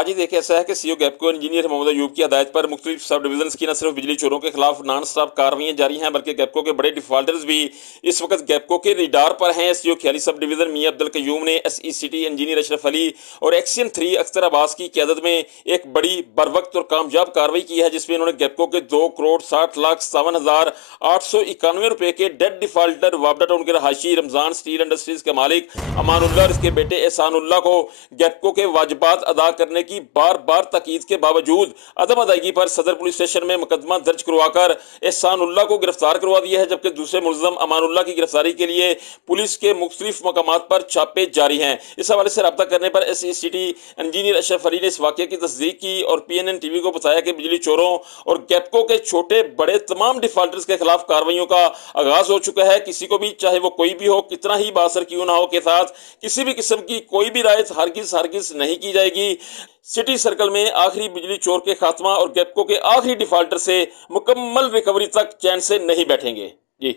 आज ही देखिए ऐसा है कि सीईओ गैपको इंजीनियर मोहम्मद अयूब की हदायत पर मुख्तलिफ सब डिवीजन की न सिर्फ बिजली चोरों के खिलाफ नॉन स्टॉप कार्रवाइयां जारी हैं, बल्कि गैपको के बड़े डिफॉल्टर्स भी इस वक्त गैपको के रिडार पर हैं। एसईओ खियाली सब डिवीजन मियां अब्दुल कयूम ने एसईसीटी इंजीनियर अशरफ अली और एक्सियन 3 अख्तर अब्बास की क़यादत में एक बड़ी बरवक्त और कामयाब कार्रवाई की है, जिसमें उन्होंने गैपको के 2,60,57,891 रुपए के डेड डिफॉल्टर वापडा टाउन के रहायशी रमजान स्टील इंडस्ट्रीज के मालिक अमानुल्लाह और इसके बेटे एहसानुल्लाह को गैपको के वाजिबात अदा करने की बार बार ताकीद के बावजूद अदम अदायगी पर सदर पुलिस स्टेशन में मुकदमा दर्ज करवाकर एहसानुल्लाह को गिरफ्तार करवा दिया है, जबकि दूसरे मुलजम अमानुल्लाह की गिरफ्तारी के लिए पुलिस के मुख्तलिफ मकामात पर छापे जारी हैं। इस हवाले से रब्ता करने पर एसईसीटी इंजीनियर अशरफ अली ने इस वाक़े की तस्दीक की और पीएनएन टीवी को बताया कि बिजली चोरों और गैपको के छोटे बड़े तमाम डिफॉल्टर्स के खिलाफ कार्रवाइयों का आगाज हो चुका है। किसी को भी, चाहे वो कोई भी हो, कितना ही बासर क्यों ना हो, के साथ किसी भी किस्म की कोई भी रायत हरगिज नहीं की जाएगी। सिटी सर्कल में आखिरी बिजली चोर के खात्मा और गैपको के आखिरी डिफॉल्टर से मुकम्मल रिकवरी तक चैन से नहीं बैठेंगे। जी।